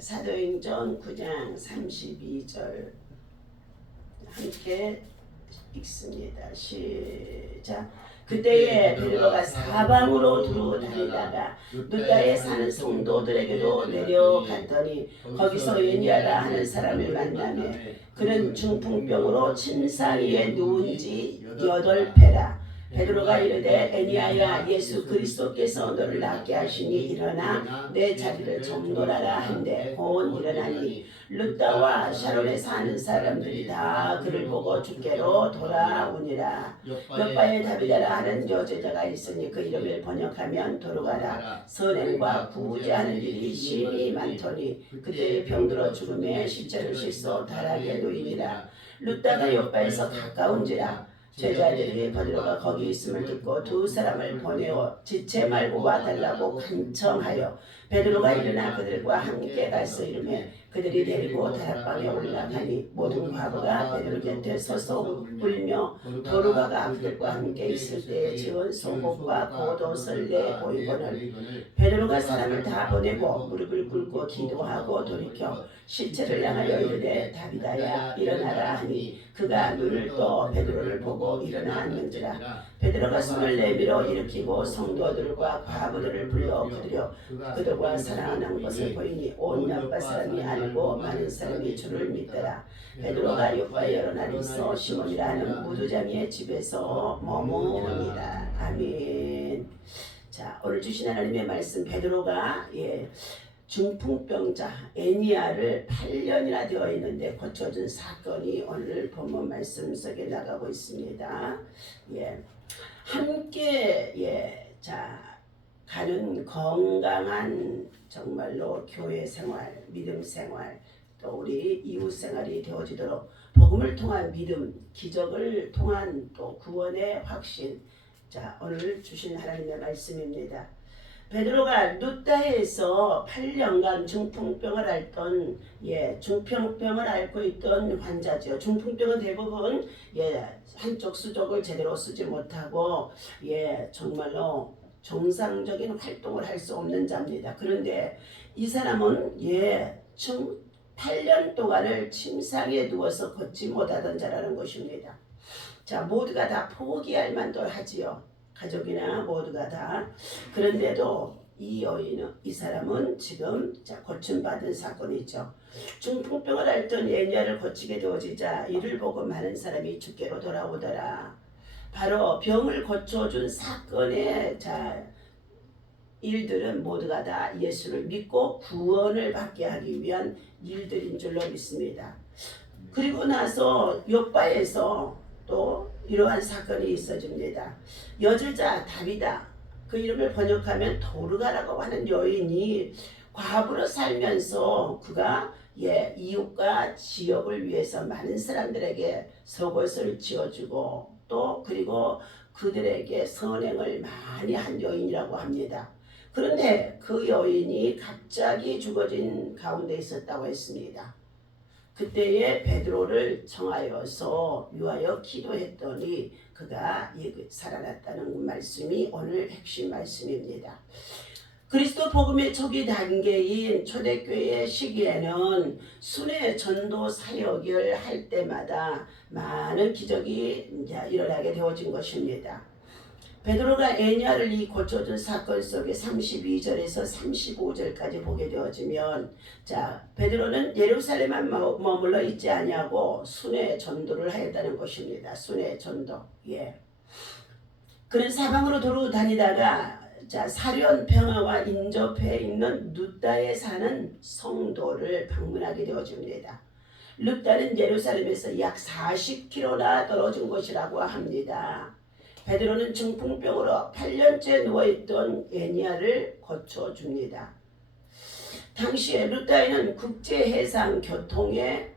사도행전 9장 32절 함께 읽습니다. 시작. 그때에 베드로가 사방으로 두루 다니다가 루다에 사는 성도들에게도 내려갔더니 거기서 에니아라 하는 사람을 만나매 그는 중풍병으로 침상 위에 누운 지 8배라. 베드로가 이르되 에니아야, 예수 그리스도께서 너를 낫게 하시니 일어나 내 자리를 점놀하라 한데 곧 일어나니 루다와 샤론에 사는 사람들이 다 그를 보고 주께로 돌아오니라. 욥바에 다비다라 하는 여제자가 있으니 그 이름을 번역하면 도르가라. 선행과 구제하는 일이 심히 많더니 그때의 병들어 죽음에 시체를 싣어 다락에 놓이니라. 루다가 욥바에서 가까운지라. 제자들이 베드로가 거기 있음을 듣고 두 사람을 보내어 지체 말고 와달라고 간청하여 베드로가 일어나 그들과 함께 가서 이르매 그들이 데리고 다락방에 올라가니 모든 과부가 베드로 곁에 서서 울며 도르가가 그들과 함께 있을 때에 지은 속옷과 겉옷을 내 보이거늘 베드로가 사람을 다 보내고 무릎을 꿇고 기도하고 돌이켜 시체를 향하여 이르되 다비다야 일어나라 하니 그가 눈을 떠 베드로를 보고 일어나 앉는지라. 베드로가 손을 내밀어 일으키고 성도들과 과부들을 불러 그들과 사랑하는 것을 보이니 온 연바 사람이 알고 많은 사람이 주를 믿더라. 베드로가 요파에 여러 날 있어 시몬이라 하는 무두장이의 집에서 머무니라. 아멘. 자, 오늘 주신 하나님의 말씀, 베드로가 중풍병자 에니아를 8년이나 되어 있는데 고쳐준 사건이 오늘 본문 말씀 속에 나가고 있습니다. 함께 가는 건강한 정말로 교회 생활, 믿음 생활, 또 우리 이웃 생활이 되어지도록 복음을 통한 믿음, 기적을 통한 또 구원의 확신. 자, 오늘 주신 하나님의 말씀입니다. 베드로가 루다에서 8년간 중풍병을 앓던 중풍병을 앓고 있던 환자죠. 중풍병은 대부분 한쪽 수족을 제대로 쓰지 못하고 정말로 정상적인 활동을 할 수 없는 자입니다. 그런데 이 사람은 8년 동안을 침상에 누워서 걷지 못하던 자라는 것입니다. 자, 모두가 다 포기할 만도 하지요. 가족이나 모두가 다. 그런데도 이 사람은 지금 고침받은 사건이죠. 중풍병을 앓던 에니아를 고치게 되어지자 이를 보고 많은 사람이 주께로 돌아오더라. 바로 병을 고쳐준 사건의 일들은 모두가 다 예수를 믿고 구원을 받게 하기 위한 일들인 줄로 믿습니다. 그리고 나서 욥바에서 또 이러한 사건이 있어집니다. 여제자 다비다, 그 이름을 번역하면 도르가라고 하는 여인이 과부로 살면서 그가 이웃과 지역을 위해서 많은 사람들에게 속옷을 지어주고 또 그리고 그들에게 선행을 많이 한 여인이라고 합니다. 그런데 그 여인이 갑자기 죽어진 가운데 있었다고 했습니다. 그때에 베드로를 청하여서 위하여 기도했더니 그가 살아났다는 말씀이 오늘 핵심 말씀입니다. 그리스도 복음의 초기 단계인 초대교회 시기에는 순회 전도 사역을 할 때마다 많은 기적이 일어나게 되어진 것입니다. 베드로가 에니아를 고쳐준 사건 속에 32절에서 35절까지 보게 되어지면 베드로는 예루살렘만 머물러 있지 아니하고 순회 전도를 하였다는 것입니다. 순회 전도. 그는 사방으로 도로 다니다가 사련 평화와 인접해 있는 루다에 사는 성도를 방문하게 되어집니다. 루다는 예루살렘에서 약 40km나 떨어진 곳이라고 합니다. 베드로는 중풍병으로 8년째 누워있던 에니아를 고쳐줍니다. 당시에 루다에는 국제해상 교통의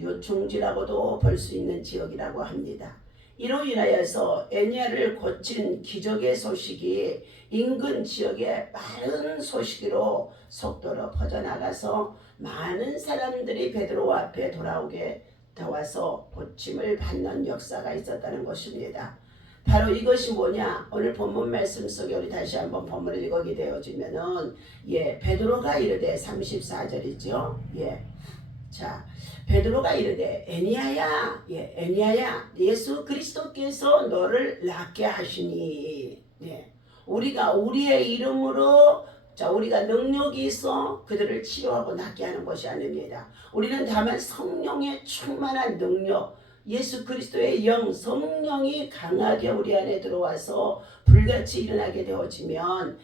요충지라고도 볼 수 있는 지역이라고 합니다. 이로 인하여서 에니아를 고친 기적의 소식이 인근 지역에 빠른 소식으로 속도로 퍼져나가서 많은 사람들이 베드로 앞에 돌아오게 되어서 고침을 받는 역사가 있었다는 것입니다. 바로 이것이 뭐냐? 오늘 본문 말씀 속에 우리 다시 한번 본문을 읽게 되어지면은 베드로가 이르되 34절이죠. 자, 베드로가 이르되 애니야야 예수 그리스도께서 너를 낫게 하시니 우리가 우리의 이름으로 우리가 능력이 있어 그들을 치료하고 낫게 하는 것이 아닙니다. 우리는 다만 성령의 충만한 능력, 예수 그리스도의 영, 성령이 강하게 우리 안에 들어와서 불같이 일어나게 되어지면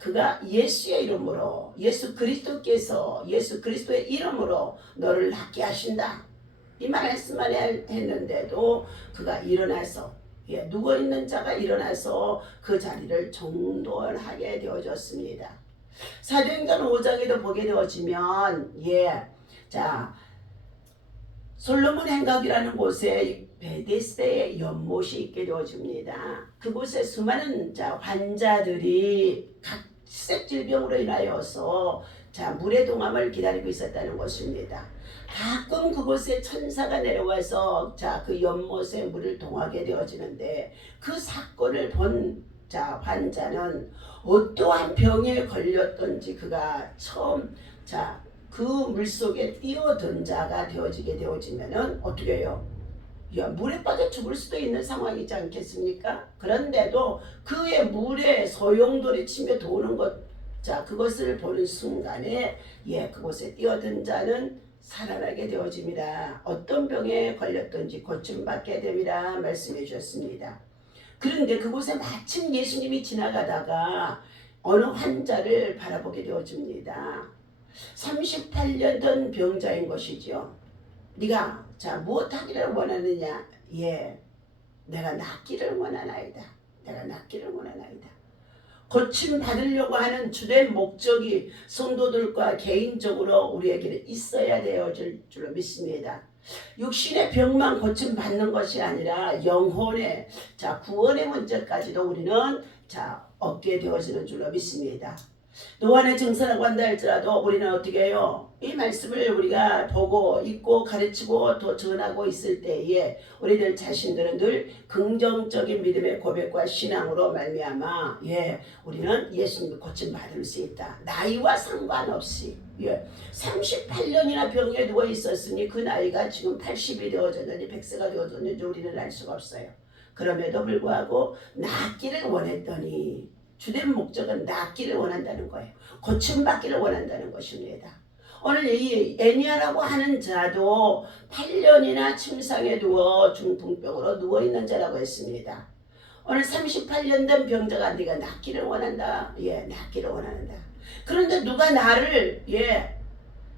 그가 예수의 이름으로 예수 그리스도께서 예수 그리스도의 이름으로 너를 낫게 하신다. 이 말씀만 했는데도 그가 일어나서 누워있는 자가 일어나서 그 자리를 정돈하게 되어졌습니다. 사도행전 5장에도 보게 되어지면 솔로몬 행각이라는 곳에 베데스다의 연못이 있게 되어집니다. 그곳에 수많은 환자들이 각색 질병으로 인하여서 물의 동함을 기다리고 있었다는 것입니다. 가끔 그곳에 천사가 내려와서 그 연못에 물을 동하게 되어지는데 그 사건을 본 환자는 어떠한 병에 걸렸던지 그가 처음 그 물속에 뛰어든 자가 되어지게 되어지면은 어떻게 해요? 물에 빠져 죽을 수도 있는 상황이지 않겠습니까? 그런데도 그의 물에 소용돌이 치며 도는 것, 그것을 보는 순간에 그곳에 뛰어든 자는 살아나게 되어집니다. 어떤 병에 걸렸든지 고침받게 됩니다. 말씀해 주셨습니다. 그런데 그곳에 마침 예수님이 지나가다가 어느 환자를 바라보게 되어집니다. 38년 된 병자인 것이죠. 네가 무엇하기를 원하느냐? 내가 낫기를 원하나이다. 내가 낫기를 원하나이다. 고침 받으려고 하는 주된 목적이 성도들과 개인적으로 우리에게는 있어야 되어질 줄로 믿습니다. 육신의 병만 고침 받는 것이 아니라 영혼의 구원의 문제까지도 우리는 얻게 되어지는 줄로 믿습니다. 노안의 증서라고 한다 할지라도 우리는 어떻게 해요? 이 말씀을 우리가 보고 읽고 가르치고 또 전하고 있을 때에 우리들 자신들은 늘 긍정적인 믿음의 고백과 신앙으로 말미암아 우리는 예수님을 고침받을 수 있다. 나이와 상관없이 38년이나 병에 누워 있었으니 그 나이가 지금 80이 되어졌는지 100세가 되어졌는지 우리는 알 수가 없어요. 그럼에도 불구하고 낫기를 원했더니 주된 목적은 낫기를 원한다는 거예요. 고침받기를 원한다는 것입니다. 오늘 이 애니야라고 하는 자도 8년이나 침상에 누워 중풍병으로 누워있는 자라고 했습니다. 오늘 38년 된 병자가 네가 낫기를 원한다. 낫기를 원한다. 그런데 누가 나를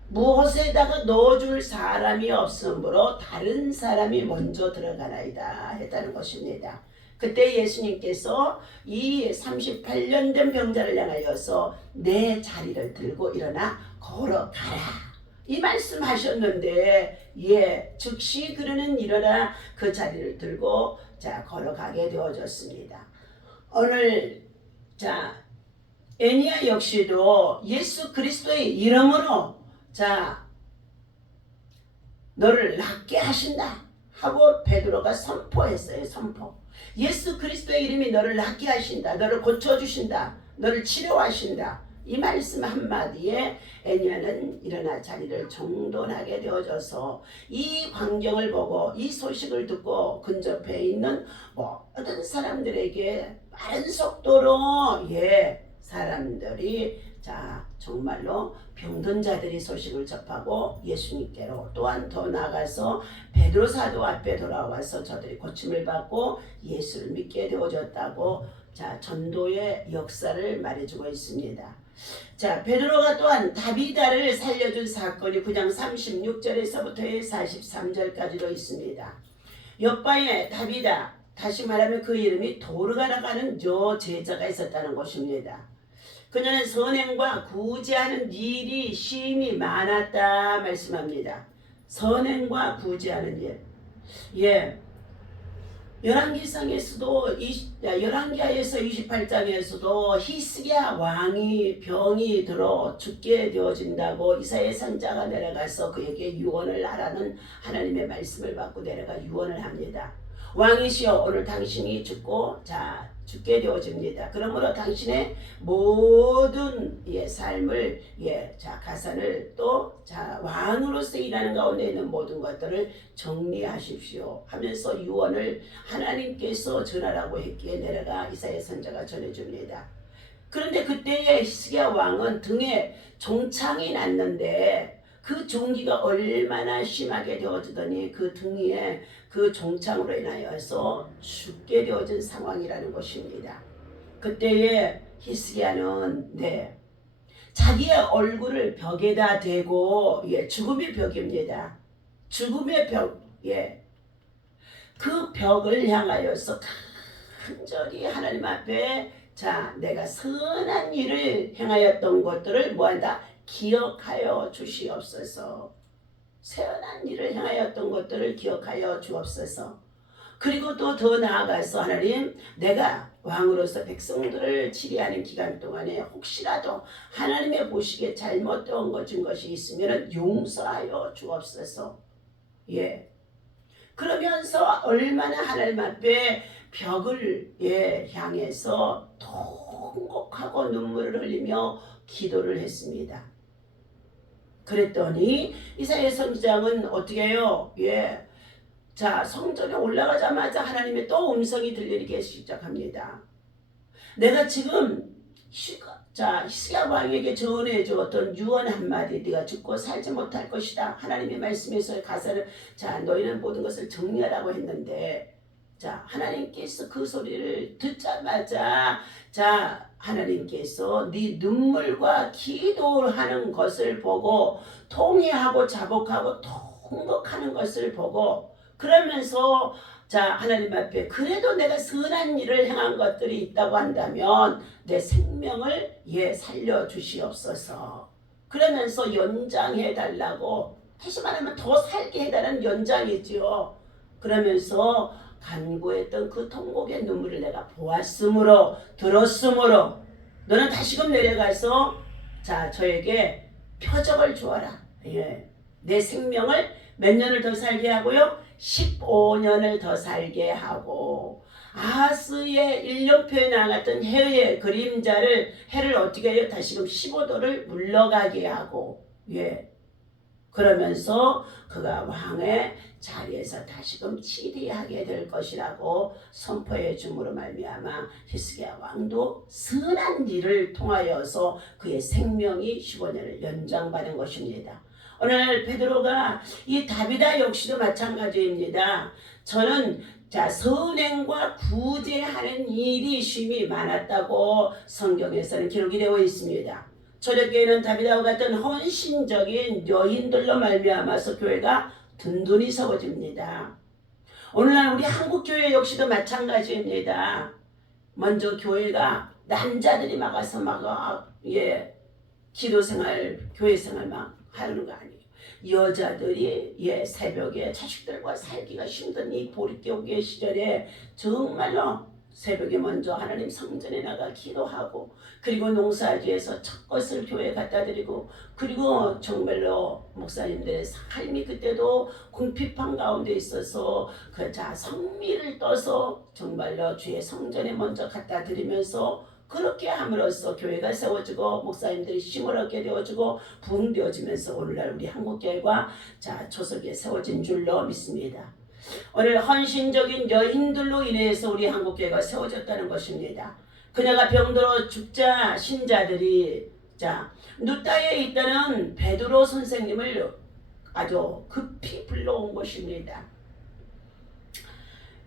무엇에다가 넣어줄 사람이 없으므로 다른 사람이 먼저 들어가나이다 했다는 것입니다. 그때 예수님께서 이 38년 된 병자를 향하여서 내 자리를 들고 일어나 걸어가라 이 말씀하셨는데 즉시 그는 일어나 그 자리를 들고 걸어가게 되어졌습니다. 오늘 애니야 역시도 예수 그리스도의 이름으로 너를 낫게 하신다 하고 베드로가 선포했어요. 선포. 예수 그리스도의 이름이 너를 낫게 하신다. 너를 고쳐주신다. 너를 치료하신다. 이 말씀 한마디에 애니야는 일어나 자리를 정돈하게 되어져서 이 광경을 보고 이 소식을 듣고 근접해 있는 모든 사람들에게 빠른 속도로 사람들이 정말로 병든 자들이 소식을 접하고 예수님께로 또한 더 나아가서 베드로 사도 앞에 돌아와서 저들이 고침을 받고 예수를 믿게 되어졌다고 전도의 역사를 말해주고 있습니다. 베드로가 또한 다비다를 살려준 사건이 9장 36절에서부터 43절까지로 있습니다. 옆바에 다비다, 다시 말하면 그 이름이 도르가라고 하는 제자가 있었다는 것입니다. 그녀는 선행과 구제하는 일이 심히 많았다 말씀합니다. 선행과 구제하는 일. 열왕기상에서도 열왕기하에서 28장에서도 히스기야 왕이 병이 들어 죽게 되어진다고 이사야의 선자가 내려가서 그에게 유언을 하라는 하나님의 말씀을 받고 내려가 유언을 합니다. 왕이시여 오늘 당신이 죽고 죽게 되어집니다. 그러므로 당신의 모든 삶을 가산을 또 왕으로서 일하는 가운데 있는 모든 것들을 정리하십시오 하면서 유언을 하나님께서 전하라고 했기에 내려가 이사야 선지자가 전해줍니다. 그런데 그때의 히스기야 왕은 등에 종창이 났는데 그 종기가 얼마나 심하게 되어지더니 그 등 위에 그 종창으로 인하여서 죽게 되어진 상황이라는 것입니다. 그때의 히스기야는 자기의 얼굴을 벽에다 대고 죽음의 벽입니다. 죽음의 벽, 그 벽을 향하여서 간절히 하나님 앞에 내가 선한 일을 행하였던 것들을 뭐한다? 기억하여 주시옵소서. 선한 일을 행하였던 것들을 기억하여 주옵소서. 그리고 또 더 나아가서 하나님, 내가 왕으로서 백성들을 치리하는 기간 동안에 혹시라도 하나님의 보시기에 잘못된 것이 있으면 용서하여 주옵소서. 그러면서 얼마나 하나님 앞에 벽을 향해서 통곡하고 눈물을 흘리며 기도를 했습니다. 그랬더니 이사야 선지자는 어떻게 해요? 성전에 올라가자마자 하나님의 또 음성이 들리기 시작합니다. 내가 지금 히스기야 왕에게 전해주었던 유언 한마디, 네가 죽고 살지 못할 것이다. 하나님의 말씀에서 가사를 너희는 모든 것을 정리하라고 했는데 하나님께서 그 소리를 듣자마자 하나님께서 네 눈물과 기도하는 것을 보고 통회하고 자복하고 통곡하는 것을 보고 그러면서 하나님 앞에 그래도 내가 선한 일을 행한 것들이 있다고 한다면 내 생명을 살려주시옵소서. 그러면서 연장해달라고, 다시 말하면 더 살게 해달라는 연장이지요. 그러면서 간구했던 그 통곡의 눈물을 내가 보았으므로 들었으므로 너는 다시금 내려가서 저에게 표적을 주어라. 내 생명을 몇 년을 더 살게 하고요? 15년을 더 살게 하고 아하스의 일년표에 나갔던 해의 그림자를 해를 어떻게 해요? 다시금 15도를 물러가게 하고 그러면서 그가 왕의 자리에서 다시금 치리하게 될 것이라고 선포해 줌으로 말미암아 히스기야 왕도 선한 일을 통하여서 그의 생명이 15년을 연장받은 것입니다. 오늘 베드로가 이 다비다 역시도 마찬가지입니다. 저는 선행과 구제하는 일이 쉼이 많았다고 성경에서는 기록이 되어 있습니다. 초대교회는 다비다와 같은 헌신적인 여인들로 말미암아서 교회가 든든히 세워집니다. 오늘날 우리 한국교회 역시도 마찬가지입니다. 먼저 교회가 남자들이 막아서 기도생활, 교회생활 막 하는 거 아니에요. 여자들이 새벽에 자식들과 살기가 힘든 이 보릿고개 시절에 정말로 새벽에 먼저 하나님 성전에 나가 기도하고 그리고 농사지에서 첫 것을 교회에 갖다 드리고 그리고 정말로 목사님들의 삶이 그때도 궁핍한 가운데 있어서 성미를 떠서 정말로 주의 성전에 먼저 갖다 드리면서 그렇게 함으로써 교회가 세워지고 목사님들이 힘을 얻게 되어지고 부흥되어지면서 오늘날 우리 한국교회가 조석에 세워진 줄로 믿습니다. 오늘 헌신적인 여인들로 인해서 우리 한국교회가 세워졌다는 것입니다. 그녀가 병들어 죽자 신자들이 누타에 있다는 베드로 선생님을 아주 급히 불러온 것입니다.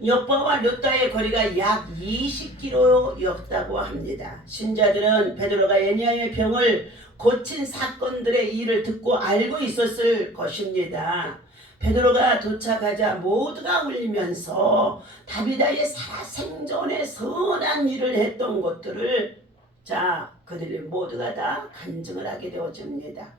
요파와 누타의 거리가 약 20km였다고 합니다. 신자들은 베드로가 애니아의 병을 고친 사건들의 일을 듣고 알고 있었을 것입니다. 베드로가 도착하자 모두가 울면서 다비다의 살아생전에 선한 일을 했던 것들을 그들이 모두가 다 간증을 하게 되어집니다.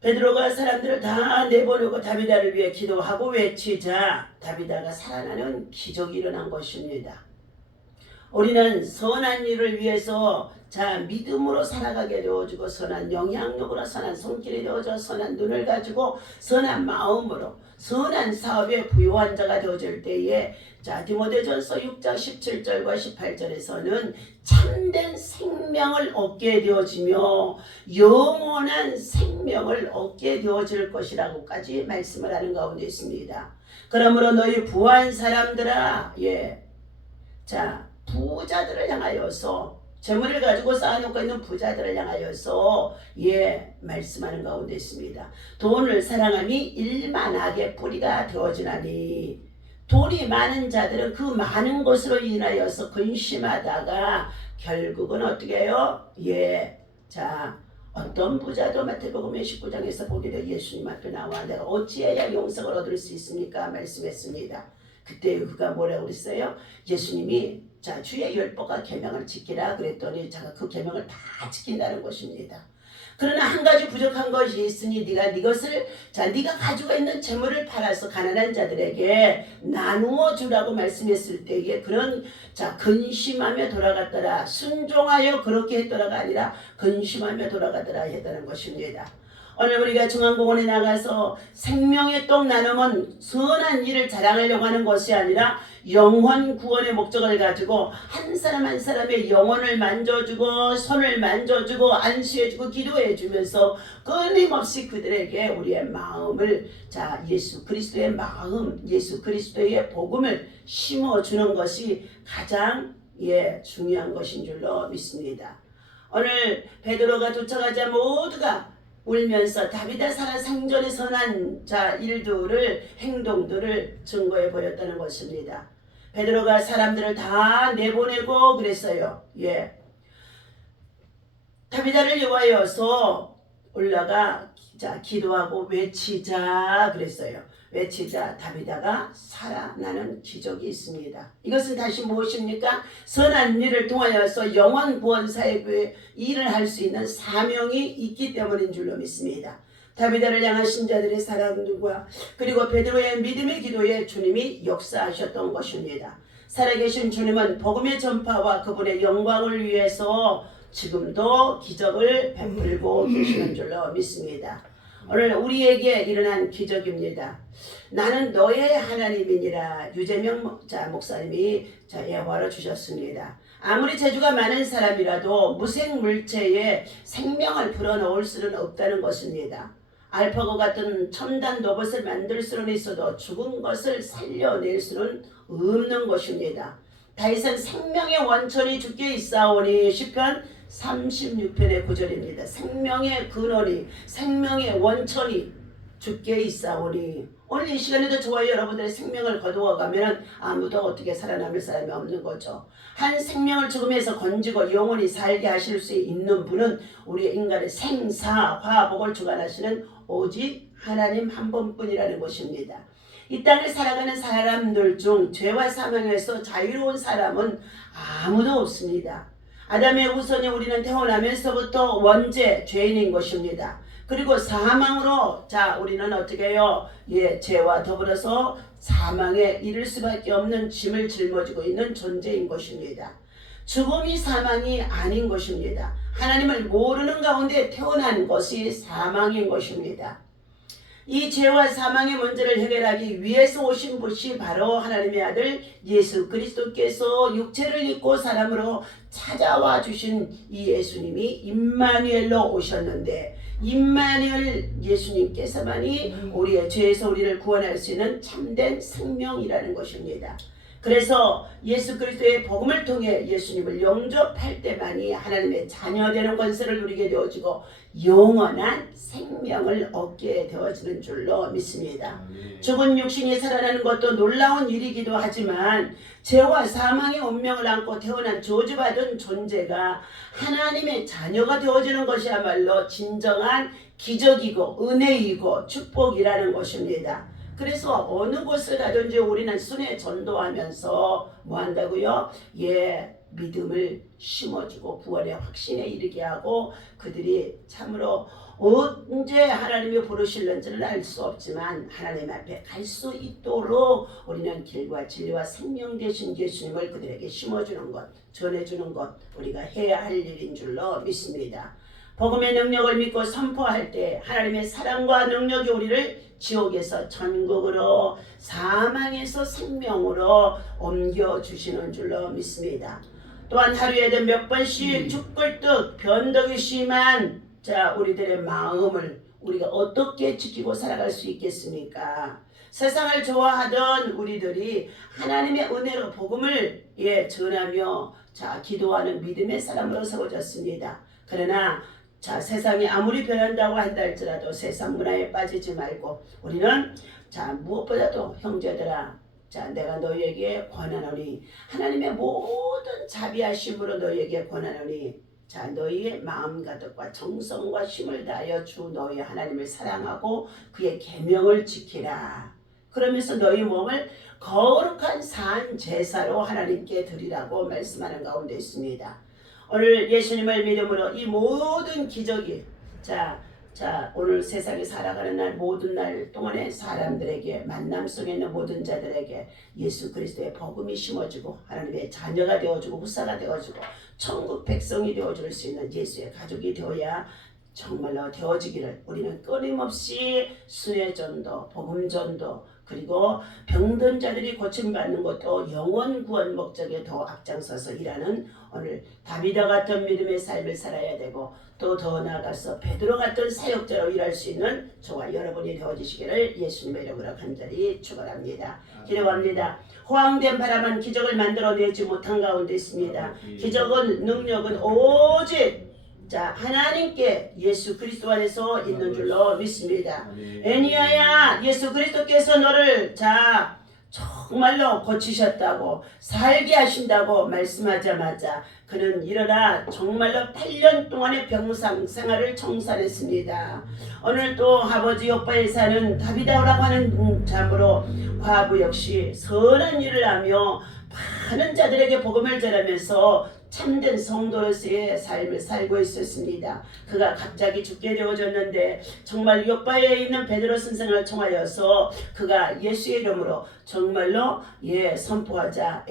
베드로가 사람들을 다 내보내고 다비다를 위해 기도하고 외치자 다비다가 살아나는 기적이 일어난 것입니다. 우리는 선한 일을 위해서 믿음으로 살아가게 되어주고 선한 영향력으로 선한 손길이 되어져 선한 눈을 가지고 선한 마음으로 선한 사업에 부유한 자가 되어질 때에 디모데전서 6장 17절과 18절에서는 참된 생명을 얻게 되어지며 영원한 생명을 얻게 되어질 것이라고까지 말씀을 하는 가운데 있습니다. 그러므로 너희 부한 사람들아 부자들을 향하여서 재물을 가지고 쌓아놓고 있는 부자들을 향하여서 말씀하는 가운데 있습니다. 돈을 사랑함이 일만하게 뿌리가 되어지나니 돈이 많은 자들은 그 많은 것으로 인하여서 근심하다가 결국은 어떻게 해요? 어떤 부자도 마태복음 19장에서 보게 돼 예수님 앞에 나와 내가 어찌해야 영생을 얻을 수 있습니까? 말씀했습니다. 그때 그가 뭐라고 그랬어요? 예수님이 주의 율법과 계명을 지키라 그랬더니 자가 그 계명을 다 지킨다는 것입니다. 그러나 한 가지 부족한 것이 있으니 네가 네가 가지고 있는 재물을 팔아서 가난한 자들에게 나누어 주라고 말씀했을 때에 그런 근심하며 돌아갔더라. 순종하여 그렇게 했더라가 아니라 근심하며 돌아가더라 했다는 것입니다. 오늘 우리가 중앙공원에 나가서 생명의 떡 나눔은 선한 일을 자랑하려고 하는 것이 아니라 영혼 구원의 목적을 가지고 한 사람 한 사람의 영혼을 만져주고 손을 만져주고 안수해주고 기도해주면서 끊임없이 그들에게 우리의 마음을 예수 그리스도의 마음 예수 그리스도의 복음을 심어주는 것이 가장 중요한 것인 줄로 믿습니다. 오늘 베드로가 도착하자 모두가 울면서 다윗의 살아생전의 선한 일들을 행동들을 증거해 보였다는 것입니다. 베드로가 사람들을 다 내보내고 그랬어요. 다윗아를 위하여서 올라가 기도하고 외치자 그랬어요. 외치자 다윗아가 살아나는 기적이 있습니다. 이것은 다시 무엇입니까? 선한 일을 통하여서 영원 구원 사역의 일을 할 수 있는 사명이 있기 때문인 줄로 믿습니다. 다윗아를 향하신 자들의 사랑과 그리고 베드로의 믿음의 기도에 주님이 역사하셨던 것입니다. 살아계신 주님은 복음의 전파와 그분의 영광을 위해서 지금도 기적을 베풀고 계시는 줄로 믿습니다. 오늘 우리에게 일어난 기적입니다. 나는 너의 하나님이니라 유재명 목사님이 예화로 주셨습니다. 아무리 재주가 많은 사람이라도 무생물체에 생명을 불어넣을 수는 없다는 것입니다. 알파고 같은 첨단 로봇을 만들 수는 있어도 죽은 것을 살려낼 수는 없는 것입니다. 다윗은 생명의 원천이 주께 있사오니 시편 36편의 9절입니다. 생명의 근원이 생명의 원천이 주께 있사오니 오늘 이 시간에도 저와 여러분들의 생명을 거두어가면 아무도 어떻게 살아남을 사람이 없는 거죠. 한 생명을 죽음에서 건지고 영원히 살게 하실 수 있는 분은 우리 인간의 생사 화복을 주관하시는 오직 하나님 한 분뿐이라는 것입니다. 이 땅을 살아가는 사람들 중 죄와 사망에서 자유로운 사람은 아무도 없습니다. 아담의 후손이 우리는 태어나면서부터 원죄 죄인인 것입니다. 그리고 사망으로 우리는 어떻게 해요? 죄와 더불어서 사망에 이를 수밖에 없는 짐을 짊어지고 있는 존재인 것입니다. 죽음이 사망이 아닌 것입니다. 하나님을 모르는 가운데 태어난 것이 사망인 것입니다. 이 죄와 사망의 문제를 해결하기 위해서 오신 분이 바로 하나님의 아들 예수 그리스도께서 육체를 입고 사람으로 찾아와 주신 이 예수님이 임마누엘로 오셨는데 임마누엘 예수님께서만이 우리의 죄에서 우리를 구원할 수 있는 참된 생명이라는 것입니다. 그래서 예수 그리스도의 복음을 통해 예수님을 영접할 때만이 하나님의 자녀되는 권세를 누리게 되어지고 영원한 생명을 얻게 되어지는 줄로 믿습니다. 죽은 육신이 살아나는 것도 놀라운 일이기도 하지만 죄와 사망의 운명을 안고 태어난 저주받은 존재가 하나님의 자녀가 되어지는 것이야말로 진정한 기적이고 은혜이고 축복이라는 것입니다. 그래서 어느 곳을 가든지 우리는 순회 전도하면서 뭐 한다고요? 믿음을 심어주고 구원의 확신에 이르게 하고 그들이 참으로 언제 하나님이 부르실는지는 알 수 없지만 하나님 앞에 갈 수 있도록 우리는 길과 진리와 생명 되신 예수님을 그들에게 심어주는 것, 전해주는 것 우리가 해야 할 일인 줄로 믿습니다. 복음의 능력을 믿고 선포할 때 하나님의 사랑과 능력이 우리를 지옥에서 천국으로, 사망에서 생명으로 옮겨주시는 줄로 믿습니다. 또한 하루에도 몇 번씩 죽불뚝 변덕이 심한 우리들의 마음을 우리가 어떻게 지키고 살아갈 수 있겠습니까? 세상을 좋아하던 우리들이 하나님의 은혜로 복음을 전하며 기도하는 믿음의 사람으로 세워졌습니다. 그러나 세상이 아무리 변한다고 한다 할지라도 세상 문화에 빠지지 말고 우리는 무엇보다도 형제들아, 내가 너희에게 권하노니, 하나님의 모든 자비하심으로 너희에게 권하노니, 너희의 마음과 뜻과 정성과 힘을 다하여 주 너희 하나님을 사랑하고 그의 계명을 지키라. 그러면서 너희 몸을 거룩한 산 제사로 하나님께 드리라고 말씀하는 가운데 있습니다. 오늘 예수님을 믿음으로 이 모든 기적이 오늘 세상에 살아가는 날 모든 날 동안에 사람들에게, 만남 속에 있는 모든 자들에게 예수 그리스도의 복음이 심어지고 하나님의 자녀가 되어주고 후사가 되어주고 천국 백성이 되어줄 수 있는 예수의 가족이 되어야 정말로 되어지기를 우리는 끊임없이 순회전도, 복음전도, 그리고 병든 자들이 고침받는 것도 영원 구원 목적에 더 앞장서서 일하는 오늘 다비드 같은 믿음의 삶을 살아야 되고, 또 더 나아가서 베드로 같은 사역자로 일할 수 있는 저와 여러분이 되어주시기를 예수님의 이름으로 간절히 축원합니다. 기도합니다. 호황된 바람은 기적을 만들어내지 못한 가운데 있습니다. 기적은, 능력은 오직 하나님께 예수 그리스도 안에서 있는 줄로 믿습니다. 애니야야, 예수 그리스도께서 너를 정말로 고치셨다고, 살게 하신다고 말씀하자마자 그는 일어나 정말로 8년 동안의 병상 생활을 청산했습니다. 오늘 또 아버지 오빠에 사는 다비다라고 하는 자므로 과부 역시 선한 일을 하며 많은 자들에게 복음을 전하면서 참된 성도로서의 삶을 살고 있었습니다. 그가 갑자기 죽게 되어졌는데 정말 요바에 있는 베드로 선생을 통하여서 그가 예수의 이름으로 정말로 선포하자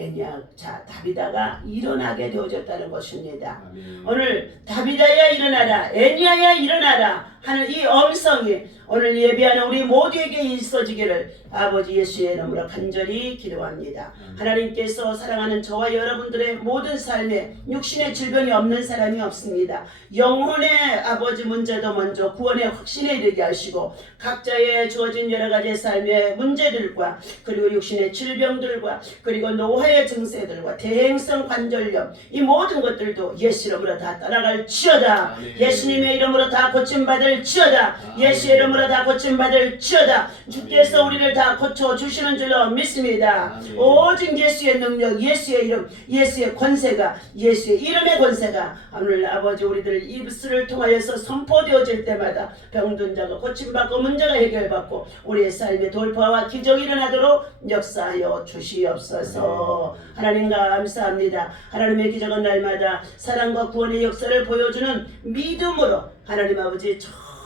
다비다가 일어나게 되어졌다는 것입니다. 아멘. 오늘 다비다야 일어나라, 애니야야 일어나라 하는 이 음성이 오늘 예배하는 우리 모두에게 있어지기를 아버지 예수의 이름으로 간절히 기도합니다. 하나님께서 사랑하는 저와 여러분들의 모든 삶에 육신의 질병이 없는 사람이 없습니다. 영혼의 아버지 문제도 먼저 구원의 확신에 이르게 하시고 각자의 주어진 여러 가지 삶의 문제들과 그리고 육신의 질병들과 그리고 노화의 증세들과 대행성 관절염 이 모든 것들도 예수 이름으로 다 떠나갈 지어다. 예수님의 이름으로 다 고침받을 지어다. 예수의 이름으로 다 고침받을 지어다. 주께서 우리를 다 고쳐주시는 줄로 믿습니다. 오직 예수의 능력, 예수의 이름, 예수의 권세가, 예수의 이름의 권세가 오늘 아버지 우리들 입술을 통하여서 선포되어질 때마다 병든 자가 고침받고 문제가 해결받고 우리의 삶의 돌파와 기적이 일어나도록 역사하여 주시옵소서. 하나님 감사합니다. 하나님의 기적은 날마다 사랑과 구원의 역사를 보여주는 믿음으로 하나님 아버지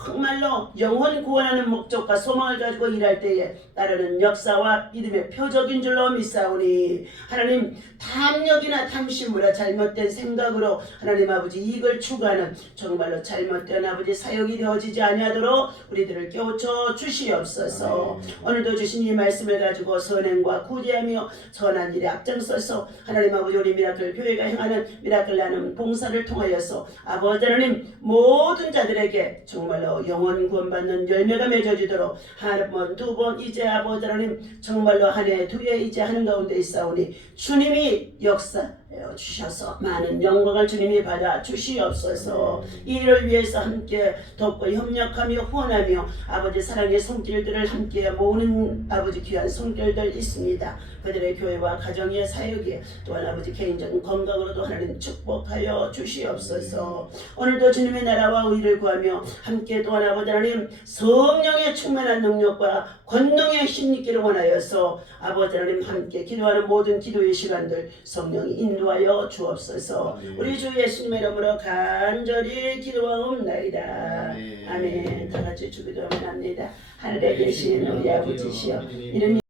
정말로 영혼 구원하는 목적과 소망을 가지고 일할 때에 따르는 역사와 믿음의 표적인 줄로 믿사오니 하나님 탐욕이나 탐심으로 잘못된 생각으로 하나님 아버지 이익을 추구하는 정말로 잘못된 아버지 사역이 되어지지 아니하도록 우리들을 깨우쳐 주시옵소서. 오늘도 주신 이 말씀을 가지고 선행과 구제하며 선한 일에 앞장서서 하나님 아버지 우리 미라클 교회가 행하는 미라클 나눔 봉사를 통하여서 아버지 하나님 모든 자들에게 정말로 영원 구원받는 열매가 맺어지도록 한 번, 두 번 이제 아버지 하나님 정말로 한 해, 두 해 이제 하는 가운데 있사오니 주님이 역사하여 주셔서 많은 영광을 주님이 받아 주시옵소서. 이 일을 위해서 함께 돕고 협력하며 후원하며 아버지 사랑의 손길들을 함께 모으는 아버지 귀한 손길들 있습니다. 그들의 교회와 가정의 사역에 또한 아버지 개인적인 건강으로도 하나님 축복하여 주시옵소서. 오늘도 주님의 나라와 의를 구하며 함께 또한 아버지 하나님 성령의 충만한 능력과 권능의 힘 있기를 원하여서 아버지 하나님 함께 기도하는 모든 기도의 시간들 성령이 인도 인도하여 주옵소서. 우리 주 예수님의 이름으로 간절히 기도하옵나이다. 아멘. 다 같이 주기도하면 합니다. 하늘에 계신 우리 아버지시여 이름이